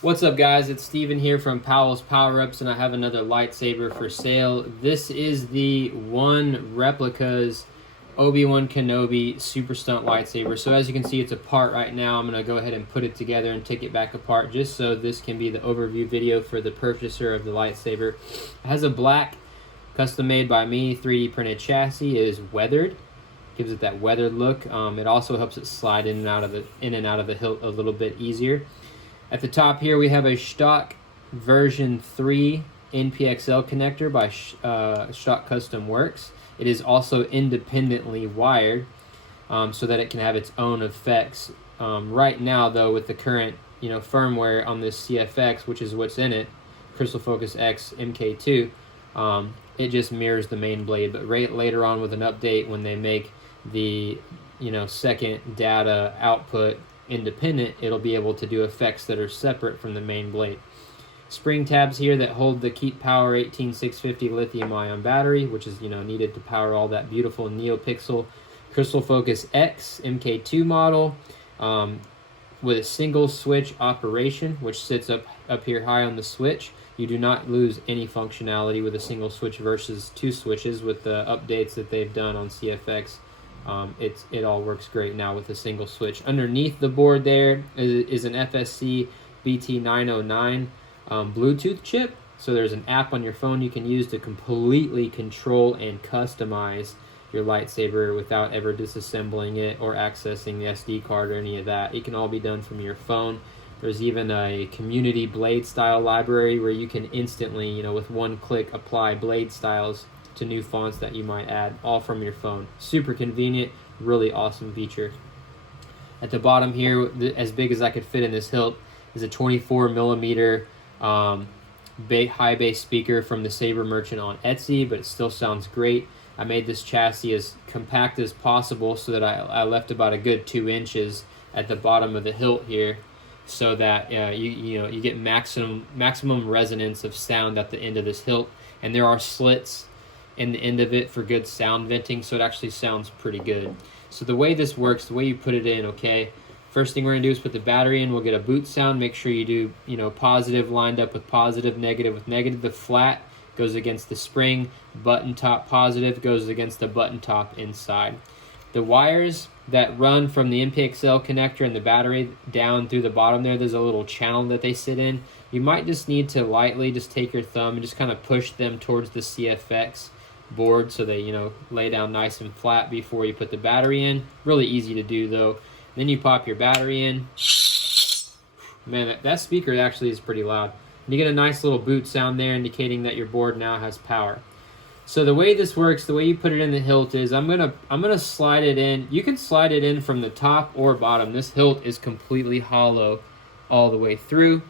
What's up, guys? It's Steven here from Powell's Power Ups, and I have another lightsaber for sale. This is the Replica's Obi-Wan Kenobi Super Stunt lightsaber. So as you can see, it's apart right now. I'm going to go ahead and put it together and take it back apart just so this can be the overview video for the purchaser of the lightsaber. It has a black, custom-made by me, 3D printed chassis. It is weathered. Gives it that weathered look. It also helps it slide in and out of the hilt a little bit easier. At the top here, we have a Shtock version 3 Npxl connector by Shtock Custom Works. It is also independently wired so that it can have its own effects. Right now, though, with the current firmware on this CFX, which is what's in it, Crystal Focus X MK2, it just mirrors the main blade. But later on with an update, when they make the second data output independent, it'll be able to do effects that are separate from the main blade. Spring tabs here that hold the Keppower 18650 lithium ion battery, which is needed to power all that beautiful NeoPixel Crystal Focus X MK2 model, with a single switch operation, which sits up here high on the switch. You do not lose any functionality with a single switch versus two switches with the updates that they've done on CFX. It all works great now with a single switch. Underneath the board there is an FSC BT909 Bluetooth chip. So there's an app on your phone you can use to completely control and customize your lightsaber without ever disassembling it or accessing the SD card or any of that. It can all be done from your phone. There's even a community blade style library where you can instantly, with one click, apply blade styles to new fonts that you might add, all from your phone. Super convenient, really awesome feature. At the bottom here, as big as I could fit in this hilt, is a 24mm high bass speaker from the Saber Merchant on Etsy, but it still sounds great. I made this chassis as compact as possible so that I left about a good 2 inches at the bottom of the hilt here, so that you get maximum resonance of sound at the end of this hilt. And there are slits in the end of it for good sound venting, so it actually sounds pretty good. So the way this works, the way you put it in, okay, first thing we're gonna do is put the battery in. We'll get a boot sound. Make sure you do positive lined up with positive, negative with negative. The flat goes against the spring, button top positive goes against the button top inside. The wires that run from the Npxl connector and the battery down through the bottom there's a little channel that they sit in. You might just need to lightly just take your thumb and just kind of push them towards the CFX board so they lay down nice and flat before you put the battery in. Really easy to do though. Then you pop your battery in. Man, that speaker actually is pretty loud. And you get a nice little boot sound there indicating that your board now has power. So the way this works, the way you put it in the hilt is I'm gonna slide it in. You can slide it in from the top or bottom. This hilt is completely hollow all the way through.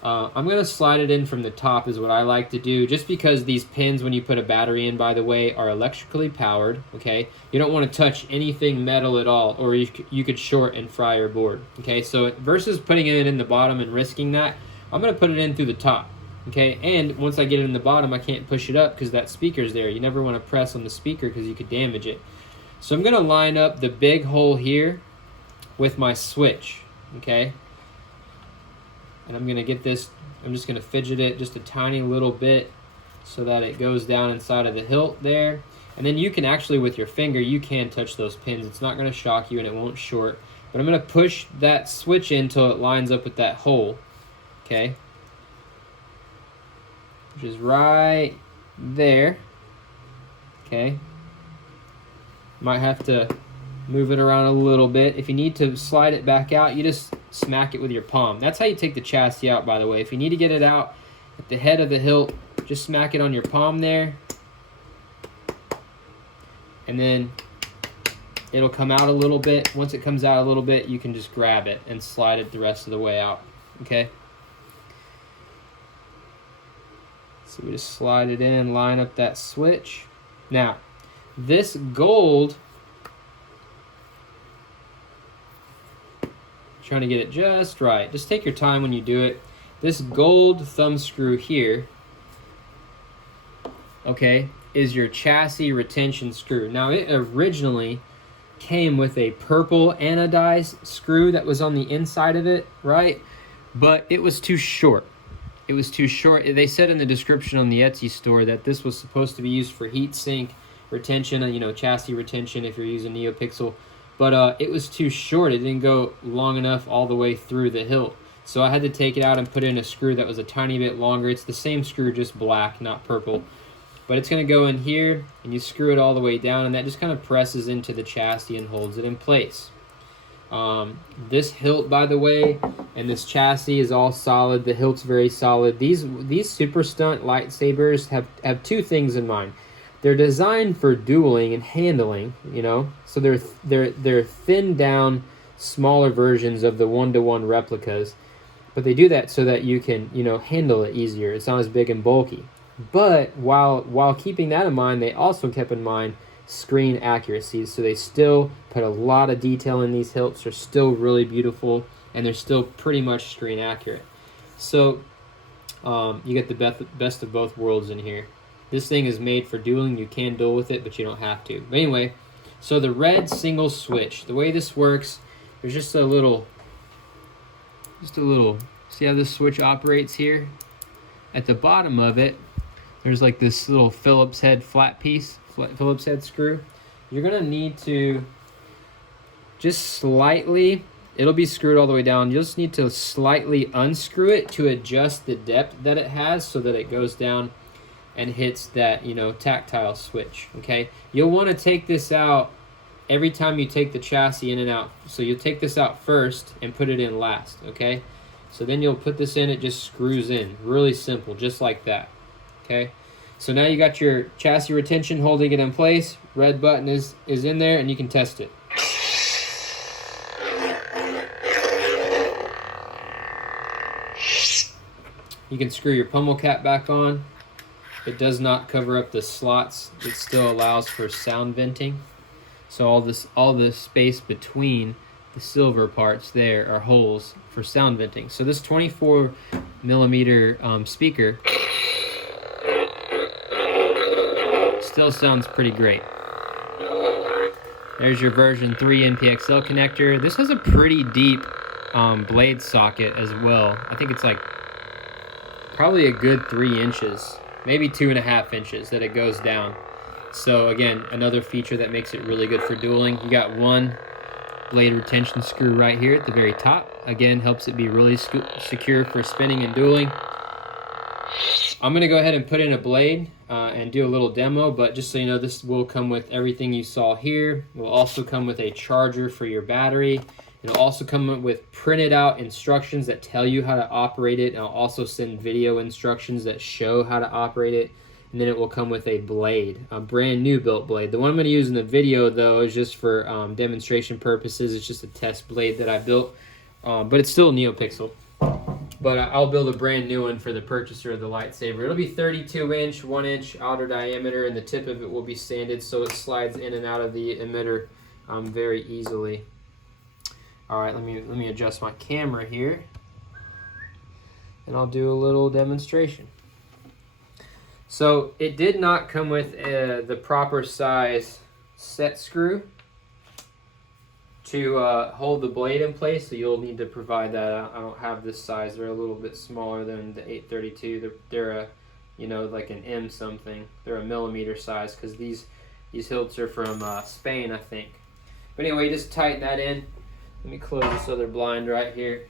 I'm going to slide it in from the top is what I like to do, just because these pins, when you put a battery in, by the way, are electrically powered, okay? You don't want to touch anything metal at all, or you could short and fry your board, okay? So versus putting it in the bottom and risking that, I'm going to put it in through the top, okay? And once I get it in the bottom, I can't push it up because that speaker's there. You never want to press on the speaker because you could damage it. So I'm going to line up the big hole here with my switch, okay? And I'm going to get this, I'm just going to fidget it just a tiny little bit so that it goes down inside of the hilt there. And then you can actually, with your finger, you can touch those pins. It's not going to shock you and it won't short. But I'm going to push that switch in until it lines up with that hole, okay? Which is right there, okay? Might have to move it around a little bit. If you need to slide it back out, you just smack it with your palm. That's how you take the chassis out, by the way. If you need to get it out at the head of the hilt, just smack it on your palm there. And then it'll come out a little bit. Once it comes out a little bit, you can just grab it and slide it the rest of the way out, okay? So we just slide it in, line up that switch. Now, this gold, trying to get it just right. Just take your time when you do it. This gold thumb screw here, okay, is your chassis retention screw. Now, it originally came with a purple anodized screw that was on the inside of it, right? but it was too short. It was too short. They said in the description on the Etsy store that this was supposed to be used for heat sink retention, you know, chassis retention if you're using NeoPixel, but it was too short. It didn't go long enough all the way through the hilt. So I had to take it out and put in a screw that was a tiny bit longer. It's the same screw, just black, not purple. But it's going to go in here, and you screw it all the way down, and that just kind of presses into the chassis and holds it in place. This hilt, by the way, and this chassis is all solid. The hilt's very solid. These Super Stunt lightsabers have two things in mind. They're designed for dueling and handling, you know, so they're thinned down, smaller versions of the one-to-one replicas, but they do that so that you can, you know, handle it easier. It's not as big and bulky. But while keeping that in mind, they also kept in mind screen accuracy. So they still put a lot of detail in these hilts. They're still really beautiful, and they're still pretty much screen accurate. So you get the best of both worlds in here. This thing is made for dueling. You can duel with it, but you don't have to. But anyway, so the red single switch, the way this works, there's just a little, see how this switch operates here? At the bottom of it, there's like this little Phillips head flat piece, Phillips head screw. You're gonna need to just slightly, it'll be screwed all the way down. You'll just need to slightly unscrew it to adjust the depth that it has so that it goes down and hits that, you know, tactile switch, okay? You'll wanna take this out every time you take the chassis in and out. So you'll take this out first and put it in last, okay? So then you'll put this in, it just screws in. Really simple, just like that, okay? So now you got your chassis retention holding it in place. Red button is in there, and you can test it. You can screw your pommel cap back on. It does not cover up the slots. It still allows for sound venting. So all this space between the silver parts there are holes for sound venting. So this 24 millimeter speaker still sounds pretty great. There's your version 3 Npxl connector. This has a pretty deep blade socket as well. I think it's like probably a good 3 inches, maybe 2.5 inches that it goes down. So again, another feature that makes it really good for dueling. You got one blade retention screw right here at the very top. Again, helps it be really secure for spinning and dueling. I'm going to go ahead and put in a blade and do a little demo, but just so you know, this will come with everything you saw here. It will also come with a charger for your battery. It'll also come with printed out instructions that tell you how to operate it. And I'll also send video instructions that show how to operate it. And then it will come with a blade, a brand new built blade. The one I'm going to use in the video, though, is just for demonstration purposes. It's just a test blade that I built, but it's still NeoPixel. But I'll build a brand new one for the purchaser of the lightsaber. It'll be 32-inch, 1-inch outer diameter, and the tip of it will be sanded so it slides in and out of the emitter very easily. All right, let me adjust my camera here, and I'll do a little demonstration. So it did not come with the proper size set screw to hold the blade in place, so you'll need to provide that. I don't have this size. They're a little bit smaller than the 832. They're a, you know, like an M something. They're a millimeter size because these hilts are from Spain, I think. But anyway, you just tighten that in. Let me close this other blind right here.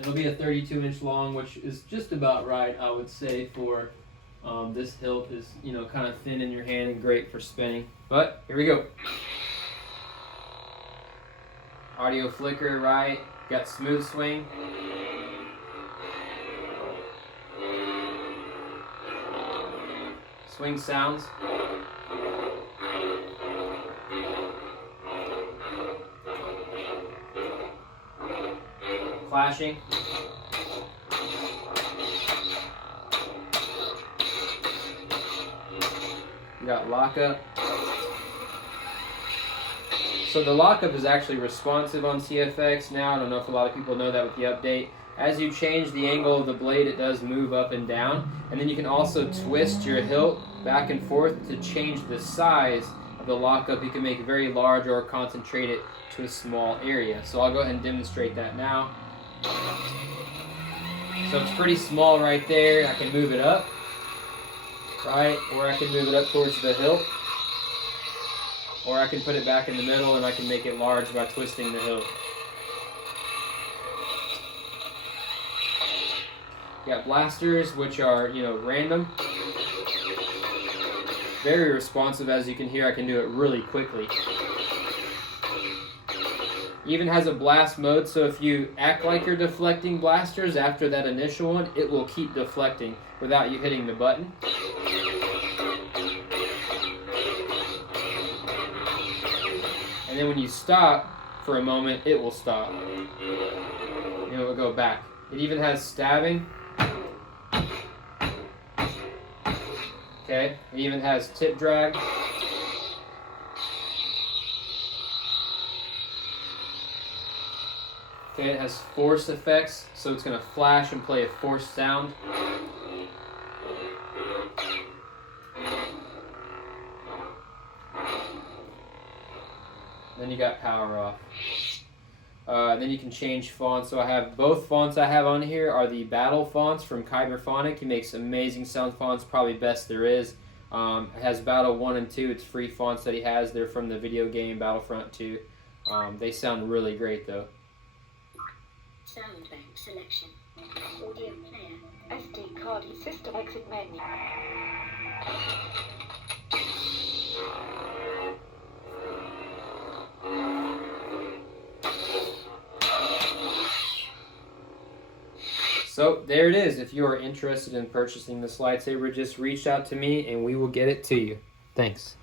It'll be a 32-inch long, which is just about right, I would say, for this hilt is, you know, kind of thin in your hand and great for spinning. But here we go. Audio flicker, right? Got smooth swing. Swing sounds. Flashing. You got lockup. So the lockup is actually responsive on CFX now. I don't know if a lot of people know that with the update. As you change the angle of the blade, it does move up and down. And then you can also twist your hilt back and forth to change the size the lockup, you can make it very large or concentrate it to a small area. So I'll go ahead and demonstrate that now. So it's pretty small right there. I can move it up, right? Or I can move it up towards the hilt. Or I can put it back in the middle and I can make it large by twisting the hilt. You got blasters, which are, you know, random. Very responsive, as you can hear. I can do it really quickly. Even has a blast mode, so if you act like you're deflecting blasters after that initial one, it will keep deflecting without you hitting the button. And then when you stop for a moment, it will stop. And it will go back. It even has stabbing. Okay, it even has tip drag. Okay, it has force effects, so it's going to flash and play a force sound. Then you got power off. Then you can change fonts. So I have both fonts I have on here are the battle fonts from Kyberphonic. He makes amazing sound fonts, probably best there is. It has Battle 1 and 2. It's free fonts that he has. They're from the video game Battlefront 2. They sound really great though. Sound bank selection. Audio player. SD card. System exit menu. So there it is. If you are interested in purchasing this lightsaber, just reach out to me and we will get it to you. Thanks.